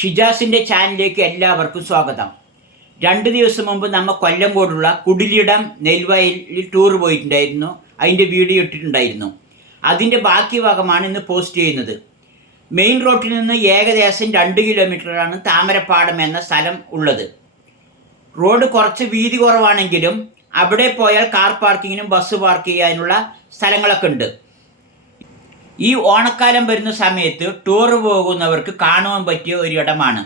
ഷിജാസിൻ്റെ ചാനലിലേക്ക് എല്ലാവർക്കും സ്വാഗതം. 2 ദിവസം മുമ്പ് നമ്മൾ കൊല്ലംകോടുള്ള കുടിലിടം നെൽവയലിൽ ടൂർ പോയിട്ടുണ്ടായിരുന്നു. അതിൻ്റെ വീഡിയോ ഇട്ടിട്ടുണ്ടായിരുന്നു. അതിൻ്റെ ബാക്കി ഭാഗമാണ് ഇന്ന് പോസ്റ്റ് ചെയ്യുന്നത്. മെയിൻ റോഡിൽ നിന്ന് ഏകദേശം 2 കിലോമീറ്ററാണ് താമരപ്പാടം എന്ന സ്ഥലം ഉള്ളത്. റോഡ് കുറച്ച് വീതി കുറവാണെങ്കിലും അവിടെ പോയാൽ കാർ പാർക്കിങ്ങിനും ബസ് പാർക്ക് ചെയ്യാനുള്ള സ്ഥലങ്ങളൊക്കെ ഉണ്ട്. ഈ ഓണക്കാലം വരുന്ന സമയത്ത് ടൂർ പോകുന്നവർക്ക് കാണുവാൻ പറ്റിയ ഒരു ഇടമാണ്.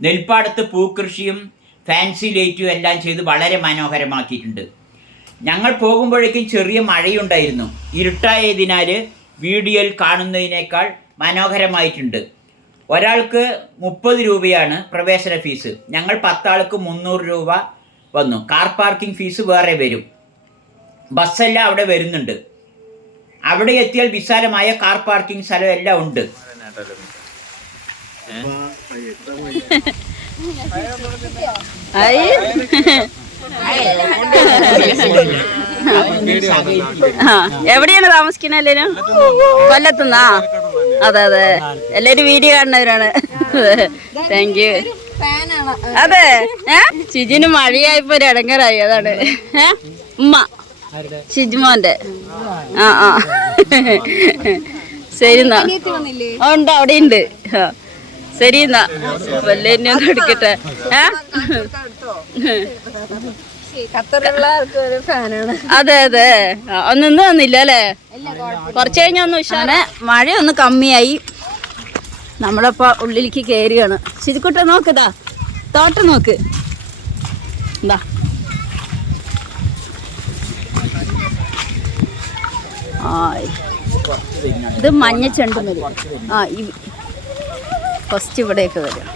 നെൽപ്പാടത്ത് പൂക്കൃഷിയും ഫാൻസി ലൈറ്റും എല്ലാം ചെയ്ത് വളരെ മനോഹരമാക്കിയിട്ടുണ്ട്. ഞങ്ങൾ പോകുമ്പോഴേക്കും ചെറിയ മഴയുണ്ടായിരുന്നു. ഇരുട്ടായതിനാൽ വീഡിയോയിൽ കാണുന്നതിനേക്കാൾ മനോഹരമായിട്ടുണ്ട്. ഒരാൾക്ക് 30 രൂപയാണ് പ്രവേശന ഫീസ്. ഞങ്ങൾ 10 ആൾക്ക് 300 രൂപ വന്നു. കാർ പാർക്കിംഗ് ഫീസ് വേറെ വരും. ബസ്സെല്ലാം അവിടെ വരുന്നുണ്ട്. അവിടെ എത്തിയാൽ വിശാലമായ കാർ പാർക്കിംഗ് സ്ഥലം എല്ലാം ഉണ്ട്. എവിടെയാണ് താമസിക്കുന്നല്ലോ? കൊല്ലത്തുനിന്നാ? അതെ അതെ, എല്ലാരും വീഡിയോ കാണുന്നവരാണ്. Thank you. അതെ, ഷിജിന് മഴയായപ്പോ ഒരു ഇടങ്ങറായി. അതാണ് ഉമ്മ ഷിജുമോന്റെ. ആ ആ ശരി എന്നാ. ഉണ്ട്, അവിടെ ഉണ്ട്. ശരി എന്നാ, വല്ലേനെ ഒന്ന് എടുക്കട്ടെ. അതെ അതെ, ഒന്നും വന്നില്ല അല്ലേ? കുറച്ച് കഴിഞ്ഞ ഒന്ന് ഉഷാറെ. മഴയൊന്ന് കമ്മിയായി. നമ്മളിപ്പോ ഉള്ളിലേക്ക് കയറുകയാണ്. ശിരിക്കുട്ട നോക്കതാ, തോട്ടം നോക്ക്. എന്താ ഇത് മഞ്ഞ ചെണ്ടും വരും. ഫസ്റ്റ് ഇവിടെയൊക്കെ വരും.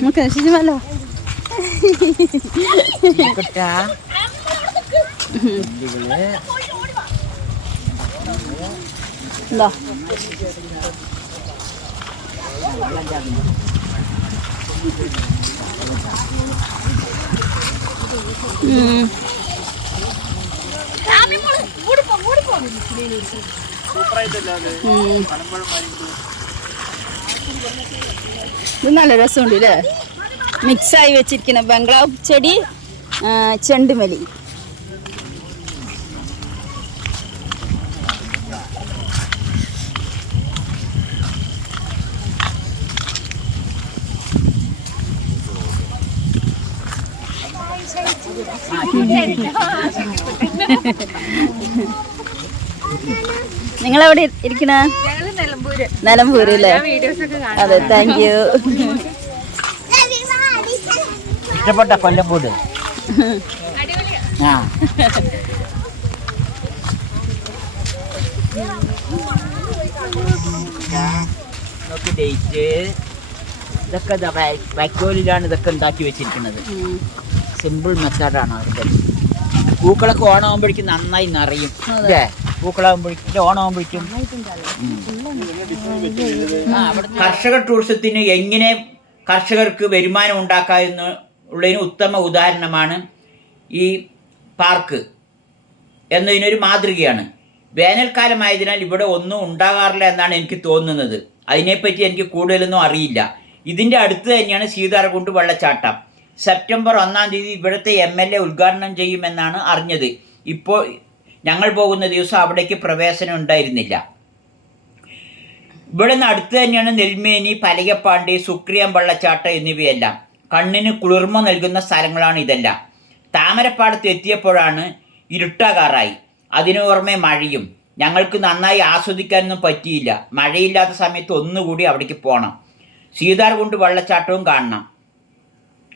നമുക്ക് ശിശുമല്ലോ. എന്താ ഇത് നല്ല രസമുണ്ട് അല്ലേ? മിക്സായി വെച്ചിരിക്കുന്ന ബംഗ്ലാവ് ചെടി, ചെണ്ടുമല്ലി. നിങ്ങളെവിടെ ഇരിക്കണ? നിലമ്പൂര് അല്ലേ? അതെ, താങ്ക് യു. ഇഷ്ടപ്പെട്ട കൊല്ലംകോട്. ഇതൊക്കെ വൈക്കോലിലാണ് ഇതൊക്കെ ഉണ്ടാക്കി വെച്ചിരിക്കുന്നത്. സിമ്പിൾ മെത്തേഡാണ് അവരുടെ. പൂക്കളൊക്കെ ഓണമാകുമ്പോഴേക്കും നന്നായി നിറയും. പൂക്കളാകുമ്പോഴേക്കും ഓണമാകുമ്പോഴേക്കും. കർഷക ടൂറിസത്തിന് എങ്ങനെ കർഷകർക്ക് വരുമാനം ഉണ്ടാക്കാം എന്നുള്ളതിന് ഉത്തമ ഉദാഹരണമാണ് ഈ പാർക്ക് എന്നതിനൊരു മാതൃകയാണ്. വേനൽക്കാലമായതിനാൽ ഇവിടെ ഒന്നും ഉണ്ടാകാറില്ല എന്നാണ് എനിക്ക് തോന്നുന്നത്. അതിനെപ്പറ്റി എനിക്ക് കൂടുതലൊന്നും അറിയില്ല. ഇതിൻ്റെ അടുത്ത് തന്നെയാണ് സീതാർകുണ്ട് വെള്ളച്ചാട്ടം. സെപ്റ്റംബർ 1-ാം തീയതി ഇവിടുത്തെ MLA ഉദ്ഘാടനം ചെയ്യുമെന്നാണ് അറിഞ്ഞത്. ഇപ്പോൾ ഞങ്ങൾ പോകുന്ന ദിവസം അവിടേക്ക് പ്രവേശനം ഉണ്ടായിരുന്നില്ല. ഇവിടെ നിന്ന് അടുത്ത് തന്നെയാണ് നെൽമേനി, പലകപ്പാണ്ടി, സുക്രിയം വെള്ളച്ചാട്ടം എന്നിവയെല്ലാം. കണ്ണിന് കുളിർമ നൽകുന്ന സ്ഥലങ്ങളാണ് ഇതെല്ലാം. താമരപ്പാടത്ത് എത്തിയപ്പോഴാണ് ഇരുട്ടാകാറായി. അതിനു പുറമെ മഴയും. ഞങ്ങൾക്ക് നന്നായി ആസ്വദിക്കാനൊന്നും പറ്റിയില്ല. മഴയില്ലാത്ത സമയത്ത് ഒന്നുകൂടി അവിടേക്ക് പോകണം. സീതാർകുണ്ട് വെള്ളച്ചാട്ടവും കാണണം.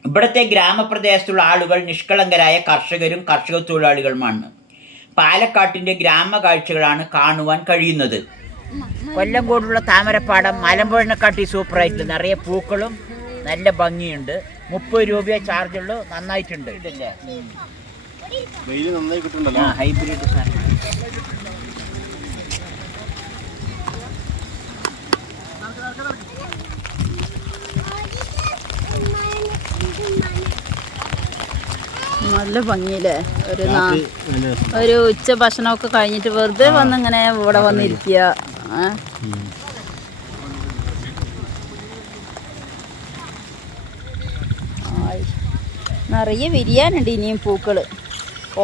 ഇവിടുത്തെ ഗ്രാമപ്രദേശത്തുള്ള ആളുകൾ നിഷ്കളങ്കരായ കർഷകരും കർഷക തൊഴിലാളികളുമാണ്. പാലക്കാട്ടിൻ്റെ ഗ്രാമ കാഴ്ചകളാണ് കാണുവാൻ കഴിയുന്നത്. കൊല്ലംകോടുള്ള താമരപ്പാടം മലമ്പുഴനെക്കാട്ടി സൂപ്പറായിട്ട് നിറയെ പൂക്കളും നല്ല ഭംഗിയുണ്ട്. 30 രൂപയെ ചാർജുള്ളൂ. നന്നായിട്ടുണ്ട്. ഇതല്ലേ ഹൈബ്രിഡ് സാധനം. നല്ല ഭംഗിയില്ലേ? ഒരു ഉച്ച ഭക്ഷണമൊക്കെ കഴിഞ്ഞിട്ട് വെറുതെ വന്നിങ്ങനെ ഇവിടെ വന്നിരിക്കുക. നിറയെ വിരിയാനുണ്ട് ഇനിയും പൂക്കൾ.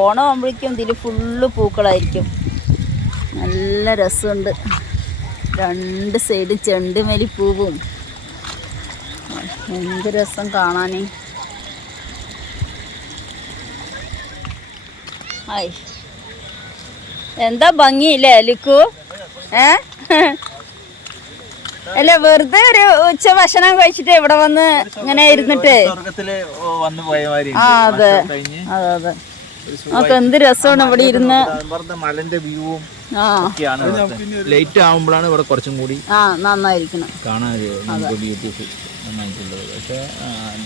ഓണം ആകുമ്പോഴേക്കും ഇതിൽ ഫുള്ള് പൂക്കളായിരിക്കും. നല്ല രസമുണ്ട്. 2 സൈഡ് ചെണ്ടുമല്ലി പൂവും. എന്ത് രസം കാണാൻ. ആയി എന്താ ഭംഗിയില്ലേ ലുക്കു? അല്ല വെറുതെ ഒരു ഉച്ച ഭക്ഷണം കഴിച്ചിട്ട് ഇവിടെ വന്ന് ഇങ്ങനെ ഇരുന്നിട്ട് അതെ അതെ അതെ നമുക്ക് എന്ത് രസമാണ് ഇവിടെ ഇരുന്ന്. ലൈറ്റ് ആവുമ്പോഴാണ് ഇവിടെ കുറച്ചും കൂടി നന്നായിരിക്കണം കാണാൻ ബ്യൂട്ടിഫുൾ നന്നായിട്ടുള്ളത്. പക്ഷെ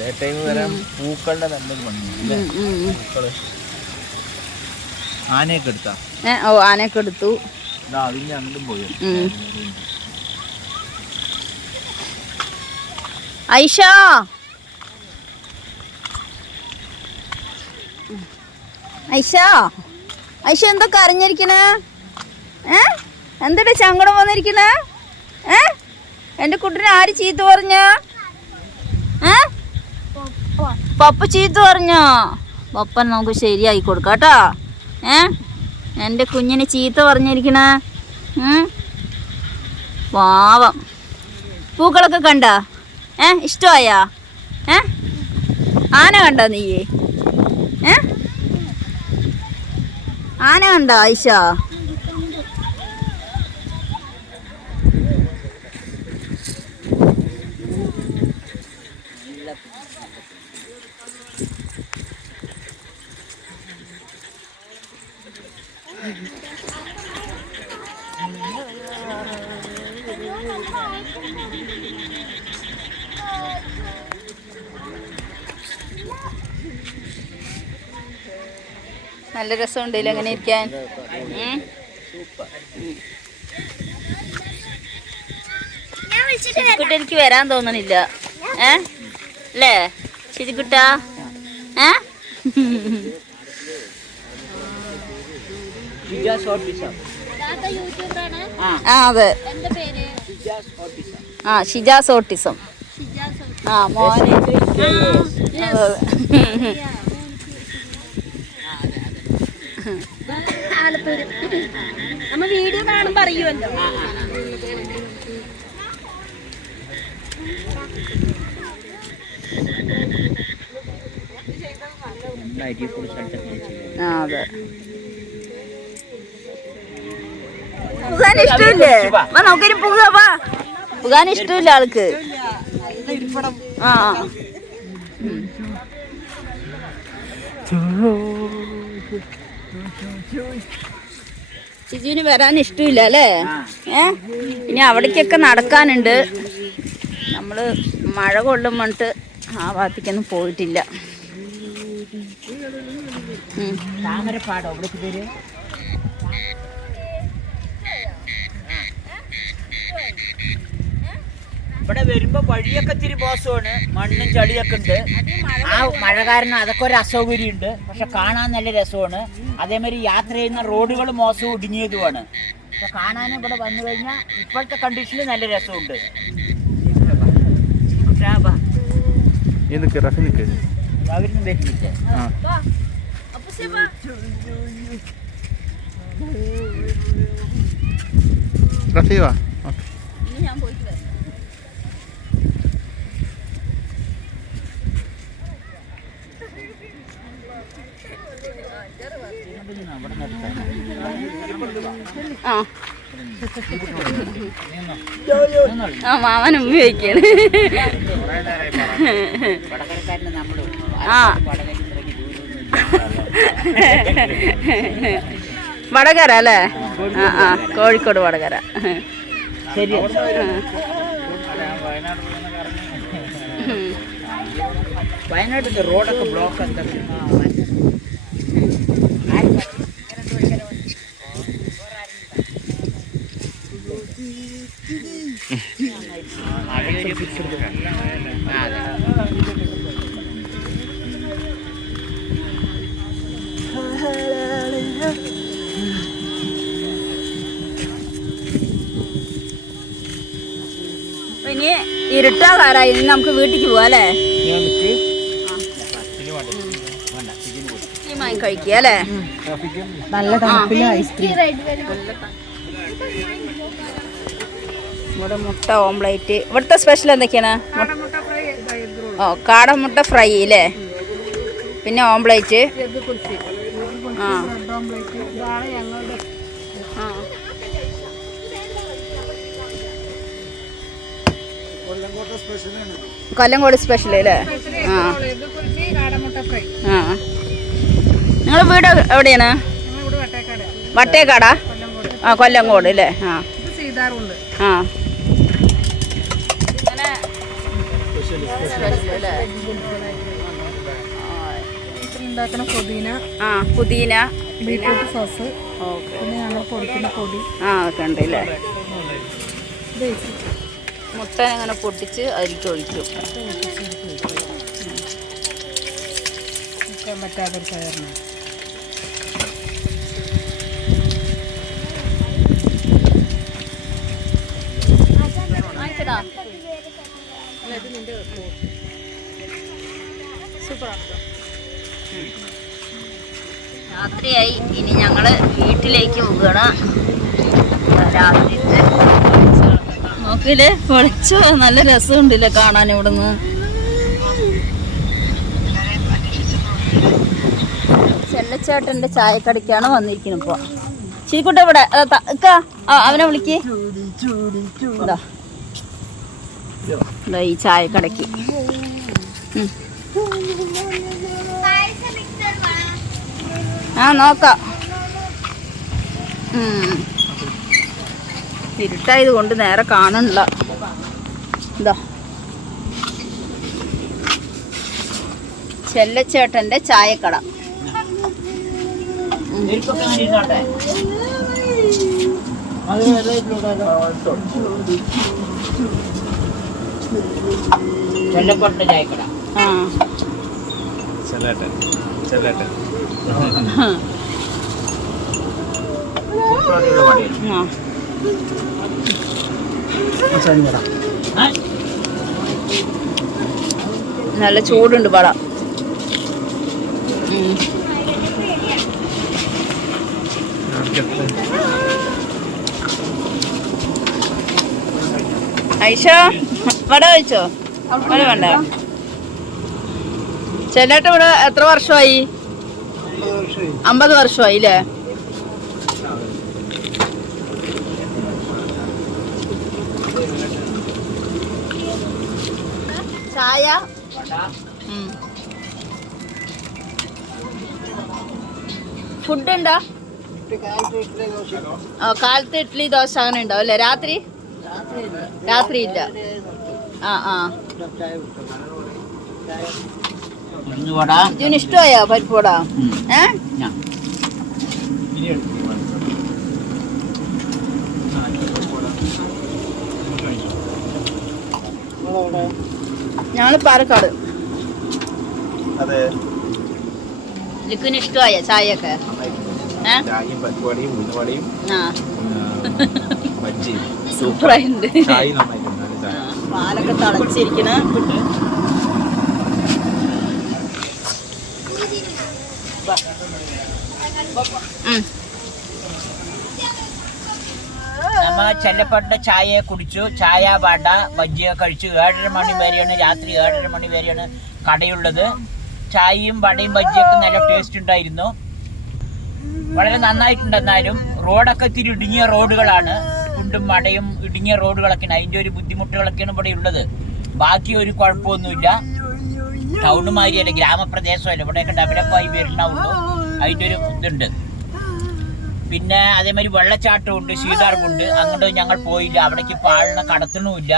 ഡേ ടൈം വരാൻ പൂക്കളുടെ നല്ലൊരു ഭംഗിയാണ്. പൂക്കള് ആനയൊക്കെ എടുത്താ ആനയൊക്കെ എടുത്തു. അതിന്റെ അങ്ങോട്ടും പോയി. ഐഷ ഐഷ ഐഷ എന്താ കരഞ്ഞിരിക്കണേ? എന്തിട്ട് സങ്കടം വന്നിരിക്കണേ? എന്റെ കുട്ടിനെ ആര് ചീത്ത പറഞ്ഞ? പപ്പ ചീത്ത പറഞ്ഞോ? പപ്പൻ നമുക്ക് ശരിയായി കൊടുക്കാം കേട്ടോ. എൻ്റെ കുഞ്ഞിനെ ചീത്ത പറഞ്ഞിരിക്കണേ. പാവം. പൂക്കളൊക്കെ കണ്ട? ഇഷ്ടമായാ? ആന കണ്ട നീ? ആന കണ്ട ആയിഷ? നല്ല രസമുണ്ടല്ലോ അങ്ങനെ ഇരിക്കാൻ. ചിരിക്കുട്ട എനിക്ക് വരാൻ തോന്നണില്ല അല്ലേ ചിരിക്കുട്ട? അതെ ഷിജാസ് ഓട്ടിസം. മോനെ നമ്മ വീഡിയോ കാണുമ്പോ അറിയുമല്ലോ. അതെ പുകാൻ ഇഷ്ടമില്ലേ? നമുക്കൊരു പുകാൻ ഇഷ്ടമില്ല ആൾക്ക്. ചിജുവിന് വരാൻ ഇഷ്ടമില്ല അല്ലേ? ഇനി അവിടേക്കൊക്കെ നടക്കാനുണ്ട്. നമ്മള് മഴ കൊള്ളും പറഞ്ഞിട്ട് ആ ഭാഗത്തേക്കൊന്നും പോയിട്ടില്ല. ഇവിടെ വരുമ്പോ വഴിയൊക്കെ ഇത്തിരി മോശമാണ്. മണ്ണും ചളിയൊക്കെ ഉണ്ട്. ആ മഴ കാരണം അതൊക്കെ ഒരു അസൗകര്യം ഉണ്ട്. പക്ഷെ കാണാൻ നല്ല രസമാണ്. അതേമാതിരി യാത്ര ചെയ്യുന്ന റോഡുകൾ മോശവും ഇടുങ്ങിയതുമാണ്. പക്ഷെ കാണാൻ ഇവിടെ വന്നു കഴിഞ്ഞാൽ ഇപ്പോഴത്തെ കണ്ടീഷനിൽ നല്ല രസമുണ്ട്. അവരൊന്നും വരുന്നില്ല. ഞാൻ പോയിട്ട് വരാം. മാമൻ ഉമ്മ വയ്ക്കാണ്. വടകര അല്ലേ? കോഴിക്കോട് വടകര. ശരി. വയനാട്ടിലെ റോഡൊക്കെ ബ്ലോക്ക് എന്തൊക്കെ ഇനി ഇരുട്ടാകാരായി. നമുക്ക് വീട്ടിലേക്ക് പോവാ അല്ലേ? കഴിക്കുക അല്ലേ? നല്ല തണുപ്പില് ഐസ്ക്രീം. ഇവിടെ മുട്ട ഓംപ്ലേറ്റ്. ഇവിടുത്തെ സ്പെഷ്യൽ എന്തൊക്കെയാണ്? ഓ, കാടമുട്ട ഫ്രൈ അല്ലേ? പിന്നെ ഓംപ്ലേറ്റ്. ആ കൊല്ലങ്കോട് സ്പെഷ്യൽ അല്ലേ? ആ ആ. നിങ്ങളെ വീട് എവിടെയാണ്? വട്ടേക്കാടാ? ആ, കൊല്ലങ്കോട് അല്ലേ? ആ ആ. ആ, പുതിന, ബീറ്റ്റൂട്ട് സോസ്, ഓക്കെ. പിന്നെ ഞങ്ങൾ പൊടിക്കുന്ന പൊടി. ആ, അതൊക്കെ ഉണ്ട് അല്ലേ? മുട്ട അങ്ങനെ പൊട്ടിച്ച് അതിലേക്ക് ഒഴിക്കും. പറ്റാത്തൊരു തയ്യാറാണ്. രാത്രിയായി. ഇനി ഞങ്ങള് വീട്ടിലേക്ക് പോകണം. രാത്രിത്തെ നോക്കില്ലേ, പൊളിച്ചോ, നല്ല രസമുണ്ടല്ലേ കാണാൻ. ഇവിടുന്ന് ചെല്ലച്ചേട്ടൻ്റെ ചായക്കടയ്ക്കാണ് വന്നിരിക്കുന്നത് ഇപ്പോൾ. ശരിക്കൂട്ട ഇവിടെ അവനെ വിളിക്ക്. ഈ ചായക്കടയ്ക്ക് ആ നോക്കാം. ഇരുട്ടായത് കൊണ്ട് നേരെ കാണണില്ല. ഇതാ ചെല്ലച്ചേട്ടൻ്റെ ചായക്കട. ചെല്ലപ്പട്ട ചായക്കട. ആ നല്ല ചൂടുണ്ട് പട. ഐഷ വട കഴിച്ചോ? വട വേണ്ട. ചെല്ലേട്ട ഇവിടെ എത്ര വർഷമായി? 50 വർഷമായി അല്ലേ? ചായ. ഫുഡ് ഉണ്ടോ? കാലത്ത് ഇഡ്ഡലി ദോശ അങ്ങനെ ഉണ്ടാവും അല്ലേ? രാത്രി ഇല്ല. ആ ആ. ഇതിന് ഇഷ്ടമായോ പരിപ്പുവട? ഞങ്ങള് പാലക്കാട്. ലിക്കുന് ഇഷ്ടമായ ചായയൊക്കെ? സൂപ്പറായിട്ടുണ്ട്. പാലൊക്കെ തിളച്ചിരിക്കണ. നമ്മ ചെല്ലപ്പട്ട ചായ കുടിച്ചു. ചായ വട ബജ്ജിയൊക്കെ കഴിച്ചു. 7:30 മണി വരെയാണ്, രാത്രി 7:30 മണി വരെയാണ് കടയുള്ളത്. ചായയും വടയും ബജ്ജിയൊക്കെ നല്ല ടേസ്റ്റ് ഉണ്ടായിരുന്നു. വളരെ നന്നായിട്ടുണ്ടെന്നാലും റോഡൊക്കെ ഇത്തിരി ഇടുങ്ങിയ റോഡുകളാണ്. കുണ്ടും മടയും ഇടുങ്ങിയ റോഡുകളൊക്കെയാണ്. അതിൻ്റെ ഒരു ബുദ്ധിമുട്ടുകളൊക്കെയാണ് ഇവിടെ ഉള്ളത്. ബാക്കി ഒരു കുഴപ്പമൊന്നുമില്ല. ടൗണ് മാതിരിയല്ല, ഗ്രാമപ്രദേശമല്ല. ഇവിടെയൊക്കെ ഡെവലപ്പായി വരണുള്ളൂ. അതിൻ്റെ ഒരു ഇതുണ്ട്. പിന്നെ അതേമാതിരി വെള്ളച്ചാട്ടമുണ്ട്, സീതാർകുണ്ട്. അങ്ങോട്ട് ഞങ്ങൾ പോയില്ല. അവിടേക്ക് പാളിനെ കടത്തണമില്ല.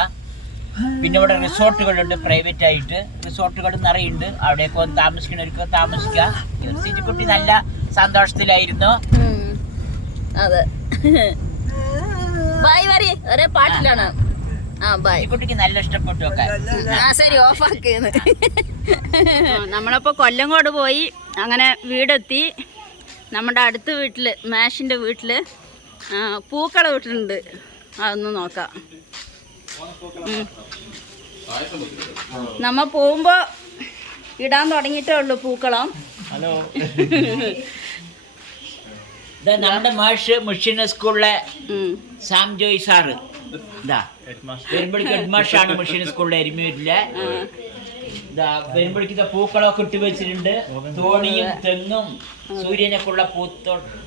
പിന്നെ ഇവിടെ റിസോർട്ടുകളുണ്ട്, പ്രൈവറ്റ് ആയിട്ട് റിസോർട്ടുകൾ നിറയുണ്ട്. അവിടേക്ക് വന്ന് താമസിക്കുന്നവർക്ക് താമസിക്കാം. സിജിക്കുട്ടി നല്ല സന്തോഷത്തിലായിരുന്നു. അതെ, ബൈ വരി ഒരേ പാട്ടിലാണ്. കുട്ടിക്ക് നല്ല ഇഷ്ടപ്പെട്ടു ഒക്കെ. ശരി, ഓഫാക്കിന്ന്. നമ്മളപ്പോൾ കൊല്ലങ്കോട് പോയി. അങ്ങനെ വീടെത്തി. നമ്മുടെ അടുത്ത വീട്ടിൽ, മാഷിൻ്റെ വീട്ടിൽ പൂക്കള വീട്ടിലുണ്ട്. അതൊന്ന് നോക്കാം. നമ്മ പോകുമ്പോൾ ഇടാൻ തുടങ്ങിയിട്ടേ ഉള്ളൂ പൂക്കളം. ഹലോ. ഇതാ നമ്മുടെ മാഷ് മിഷൻ സ്കൂളിലെ സാം ജോയ് സാറ്. ഇതാ വരുമ്പോഴേക്ക് ഹെഡ് മാഷാണ് മിഷൻ സ്കൂളിലെ എരുമയൂരിലെ. ഇതാ വരുമ്പോഴേക്ക് ഇതാ പൂക്കളമൊക്കെ ഇട്ട് വെച്ചിട്ടുണ്ട്. തോണിയും തെങ്ങും സൂര്യനൊക്കെ ഉള്ള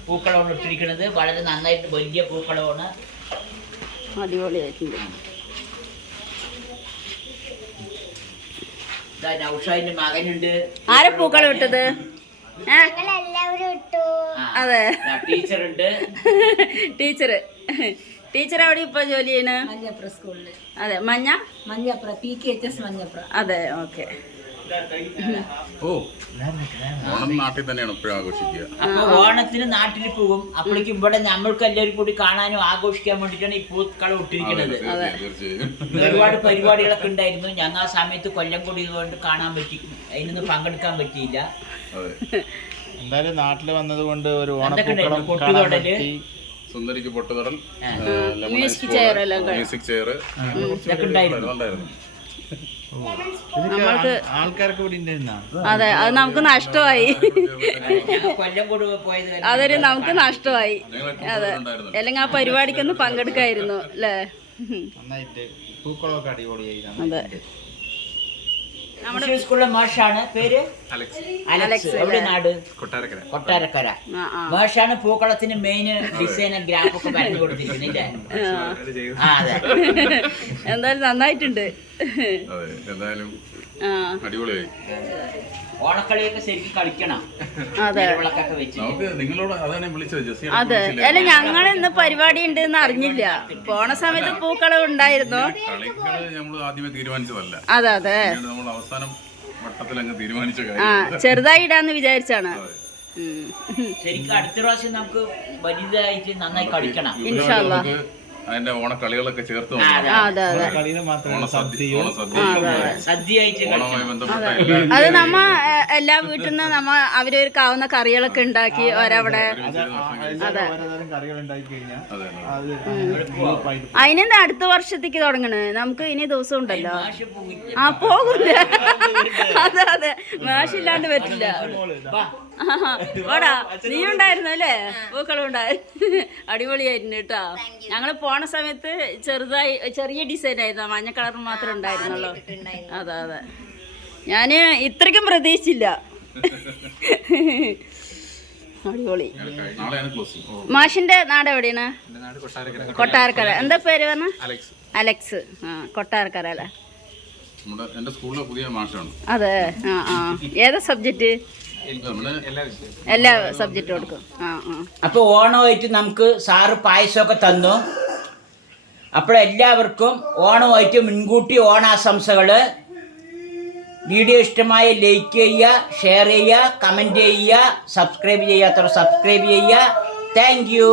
പൂക്കളമാണ് ഇട്ടിരിക്കുന്നത്. വളരെ നന്നായിട്ട് വലിയ പൂക്കളമാണ്. അടിപൊളിയായിട്ടുണ്ട്. ഇതാ നൗഷാദിന്റെ മകനുണ്ട്. ആരെ പൂക്കളം ഇട്ടത്? അതെ, ടീച്ചറുണ്ട്. ടീച്ചർ എവിടെ ഇപ്പൊ ജോലി ചെയ്യണ്? മഞ്ഞപ്ര സ്കൂളില്. അതെ, മഞ്ഞപ്ര PKHS മഞ്ഞപ്ര. അതെ, ഓക്കെ. ഓണം നാട്ടിൽ തന്നെയാണ് ഇപ്പോഴും ആഘോഷിക്കുക. അപ്പൊ ഓണത്തിന് നാട്ടിൽ പോകും. അപ്പോഴേക്കും ഇവിടെ നമ്മൾക്ക് എല്ലാവരും കൂടി കാണാനും ആഘോഷിക്കാൻ വേണ്ടിയിട്ടാണ് ഈ പൂക്കളം ഇട്ടിരിക്കുന്നത്. തീർച്ചയായും ഒരുപാട് പരിപാടികളൊക്കെ ഉണ്ടായിരുന്നു. ഞങ്ങൾ ആ സമയത്ത് കൊല്ലം കൂടി കൊണ്ട് കാണാൻ പറ്റി, അതിനൊന്നും പങ്കെടുക്കാൻ പറ്റിയില്ല. എന്തായാലും നാട്ടിൽ വന്നത് കൊണ്ട് ഒരു എന്തൊക്കെ ഓണപ്പൂക്കളം ഉണ്ടായിരുന്നു? കാണാൻ പൊട്ടുതൊടല്, പറ്റി. സുന്ദരിക്ക് പൊട്ടുതൊടൽ, മ്യൂസിക് ചെയർ എല്ലാം മ്യൂസിക് ചെയർ ഇതൊക്കെ ഉണ്ടായിരുന്നു. ഉണ്ടായിരുന്നു. നമ്മൾക്ക് ആൾക്കാരൊക്കെ ഇവിടെ ഉണ്ടായിരുന്നാ? അതെ, അത് നമുക്ക് നഷ്ടമായി. ഞങ്ങൾ കൊല്ലം കൂടി പോയത് കാരണം അതൊരു നമുക്ക് നഷ്ടമായി. അതെ, അല്ലെങ്കിൽ ആ പരിപാടിക്കൊന്ന് പങ്കെടുക്കായിരുന്നു അല്ലേ? നന്നായിട്ട് പൂക്കളമൊക്കെ അടിപൊളിയായി. അതെ, മിഷൻ സ്കൂളിലെ മാഷാണ്. പേര് അലക്സ്. എവിടെ നാട്? കൊട്ടാരക്കര. മാഷാണ് പൂക്കളത്തിന് മെയിൻ ഡിസൈനർ, ഗ്രാഫൊക്കെ വരഞ്ഞു കൊടുത്തിരിക്കുന്നില്ലേ? അതെ. എന്തായാലും നന്നായിട്ടുണ്ട്. എന്തായാലും ആ, അടിപൊളിയായി. ഓണക്കളിയൊക്കെ ശരിക്കും കളിക്കണം. അതെ നിലവിളക്കൊക്കെ വെച്ച്. നമുക്ക് നിങ്ങളോട് അതാണ് വിളിച്ചത്, ജെസ്സി അതെ, അല്ല ഞങ്ങൾ ഇന്ന് പരിപാടി ഉണ്ട് എന്ന് അറിഞ്ഞില്ല. പോണ സമയത്ത് പൂക്കളം ഉണ്ടായിരുന്നു. കളികള് നമ്മൾ ആദ്യമേ തീരുമാനിച്ചതല്ല, അതെ അതെ, നമ്മൾ അവസാനം വട്ടത്തിൽ അങ്ങ് തീരുമാനിച്ച ആ കാര്യം. ചെറുതായി ഇടാന്ന് വിചാരിച്ചാണ്. ശരിക്കും അടുത്ത പ്രാവശ്യം നമുക്ക് വലുതായിട്ട് നന്നായി കളിക്കണം. ഇൻഷാ അല്ലാ. അതിന്റെ ഓണക്കളികളൊക്കെ ചേർത്ത് അതെ അതെ, കളിയിൽ മാത്രമല്ല ഓണസദ്യ, സദ്യയായിട്ട് ഓണവുമായി ബന്ധപ്പെട്ട അത് നമ്മ എല്ലാ വീട്ടിൽ നിന്ന് നമ്മ അവരവർക്കാവുന്ന കറികളൊക്കെ ഉണ്ടാക്കി ഒരവിടെ. ഓരോതരം കറികൾ ഉണ്ടാക്കി കഴിഞ്ഞാൽ അത് ഗ്രൂപ്പായിട്ട് അതിനെന്താ അടുത്ത വർഷത്തേക്ക് തുടങ്ങണ്. നമുക്ക് ഇനി ദിവസം ഉണ്ടല്ലോ. മാഷ് പോയില്ല. ആ പോകൂല. അതെ അതെ, മാഷില്ലാണ്ട് പറ്റില്ല. ഓടാ, നീ ഉണ്ടായിരുന്നു അല്ലേ? പൂക്കളും ഉണ്ടായിരുന്നു. അടിപൊളിയായിരുന്നു കേട്ടോ. ഞങ്ങള് പോണ സമയത്ത് ചെറിയ ഡിസൈൻ ആയിരുന്നു, മഞ്ഞ കളർ മാത്രമേ ഉണ്ടായിരുന്നുള്ളൂ. അതെ അതെ, ഞാന് ഇത്രയ്ക്കും പ്രതീക്ഷിച്ചില്ല. അടിപൊളി. നാളെയാണ് ക്ലോസിംഗ്. മാഷിന്റെ നാട് എവിടെയാണ്? കൊട്ടാരക്കര. എന്താ പേര് പറഞ്ഞ? അലക്സ്. ആ, കൊട്ടാരക്കര അല്ലേ? എന്റെ സ്കൂളിലെ പുതിയ മാഷാണ്. അതെ. ആ ആ, ഏതാ സബ്ജക്റ്റ്? എല്ലാ സബ്ജക്റ്റും കൊടുക്കും. ആ ആ. അപ്പോൾ ഓണമായിട്ട് നമുക്ക് സാറ് പായസമൊക്കെ തന്നു. അപ്പോഴെല്ലാവർക്കും ഓണമായിട്ട് മുൻകൂട്ടി ഓണാശംസകൾ. വീഡിയോ ഇഷ്ടമായ ലൈക്ക് ചെയ്യുക, ഷെയർ ചെയ്യുക, കമൻറ്റ് ചെയ്യുക, സബ്സ്ക്രൈബ് ചെയ്യാത്തവർ സബ്സ്ക്രൈബ് ചെയ്യുക. Thank you.